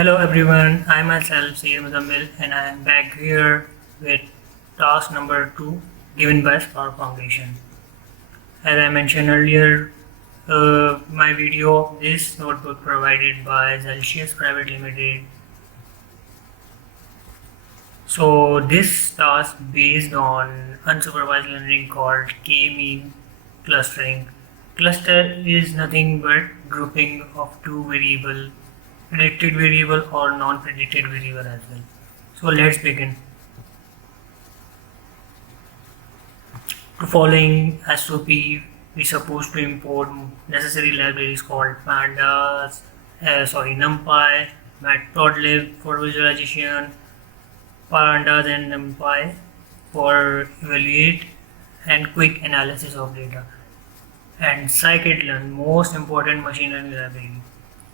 Hello everyone, I myself Sayyid Muzammil and I am back here with task number 2 given by Spark Foundation. As I mentioned earlier, my video, this notebook provided by Celsius Private Limited. So this task based on unsupervised learning called K-mean clustering. Cluster is nothing but grouping of two variable, predicted variable or non-predicted variable as well. So let's begin. To following SOP, we supposed to import necessary libraries called pandas, NumPy, matplotlib for visualization, pandas and NumPy for evaluate and quick analysis of data, and scikit-learn, most important machine learning library.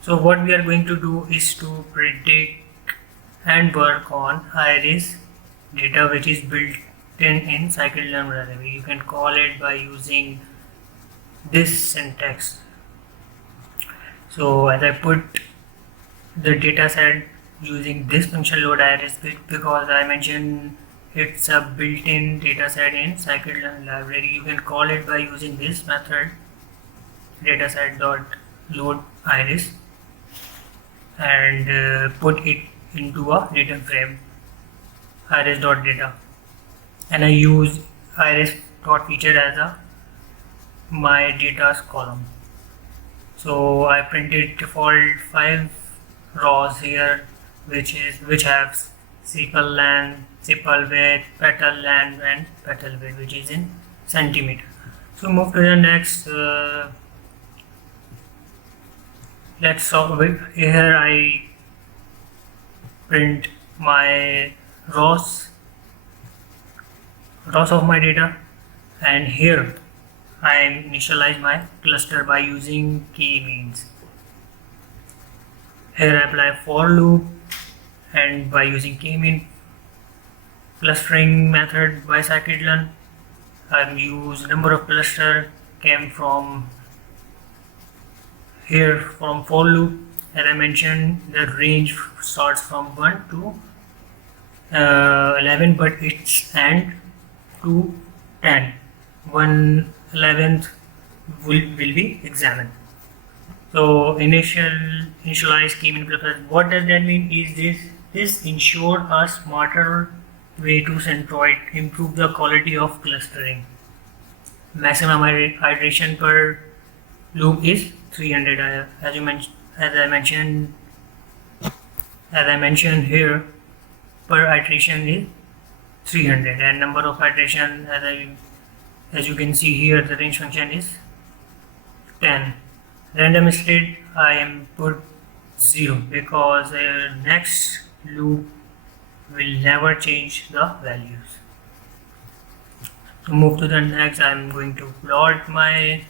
So what we are going to do is to predict and work on iris data which is built in scikit-learn library. You can call it by using this syntax. So as I put the data set using this function load iris because I mentioned it's a built-in data set in scikit-learn library. You can call it by using this method dataset.load iris and put it into a data frame iris.data, and I use iris.feature as a my data's column. So I printed default 5 rows here which have sepal length, sepal width, petal length and petal width, which is in centimeter. So move to the next. Let's solve it. Here I print my rows of my data, and here I initialize my cluster by using k-means. Here I apply for loop, and by using k-mean clustering method by scikit-learn, I use number of cluster came from here from for loop. As I mentioned, the range starts from 1 to 11, but it's end to 10. 1/11th will be examined. So initialize k-mean cluster. What does that mean? Is this ensure a smarter way to centroid, improve the quality of clustering. Maximum iteration per loop is 300. As I mentioned here, per iteration is 300, and number of iteration as you can see here, the range function is 10. Random state I am put 0 because next loop will never change the values. To move to the next, I am going to plot my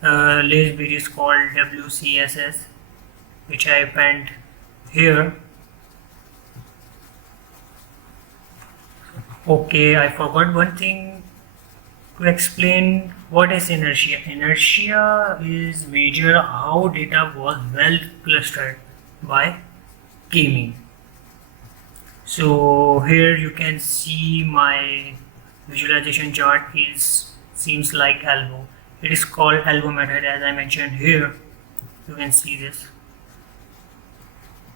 list series called WCSS, which I append here. Okay, I forgot one thing to explain. What is inertia? Inertia is measure how data was well clustered by k-mean. So here you can see my visualization chart seems like elbow. It is called elbow method. As I mentioned here, you can see this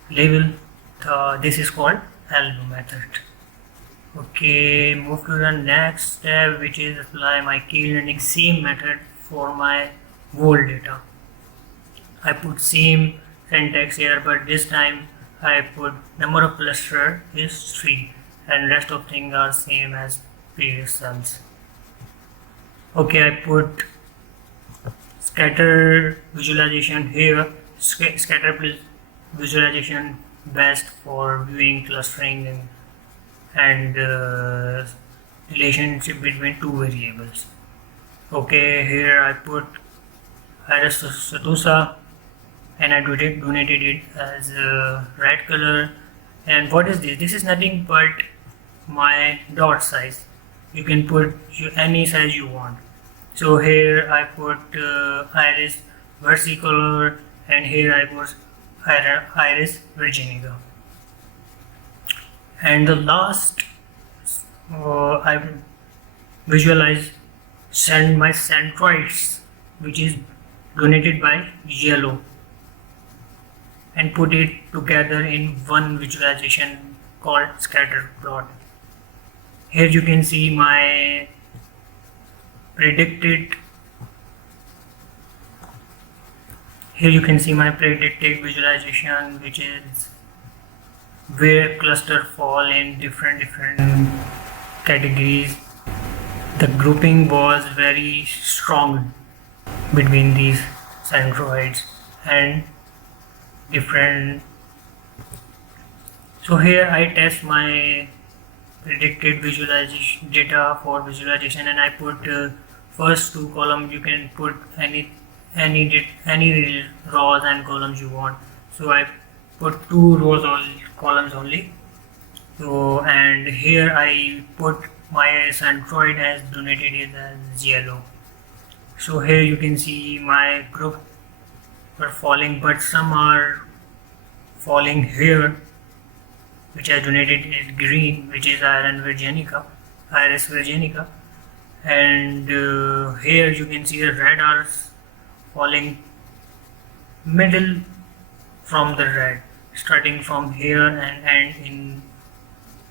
label. This is called elbow method. Okay, move to the next step, which is apply my k-learning same method for my whole data. I put same syntax here, but this time I put number of cluster is 3 and rest of things are same as previous cells. Okay, I put scatter visualization here. Scatter visualization best for viewing clustering and relationship between two variables. Okay, here I put iris setosa and I donated it as red color. And what is this? This is nothing but my dot size. You can put any size you want. So here I put iris vertical, and here I put Iris virginica. And the last, I visualize send my centroids, which is donated by yellow, and put it together in one visualization called scatter plot. Here you can see my predicted visualization, which is where cluster fall in different categories. The grouping was very strong between these centroids and different. So here I test my predicted visualization data for visualization, and I put first two columns. You can put any rows and columns you want. So I put two rows or columns only. So, and here I put my centroid as donated as yellow. So here you can see my group are falling, but some are falling here, which I donated is green, which is Iris virginica, and here you can see the red are falling middle from the red, starting from here and end in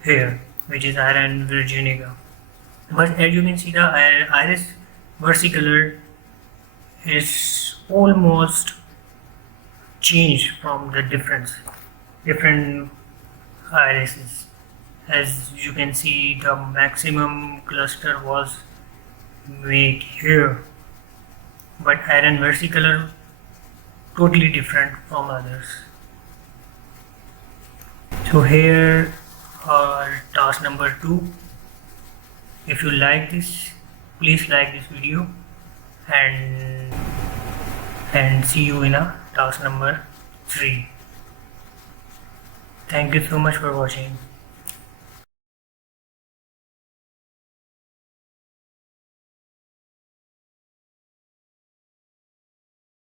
here, which is Iris virginica. But as you can see, the Iris versicolor is almost changed from the different irises. As you can see, the maximum cluster was made here, but Iris versicolor totally different from others. So here are task number 2. If you like this, please like this video, and see you in a task number 3. Thank you so much for watching.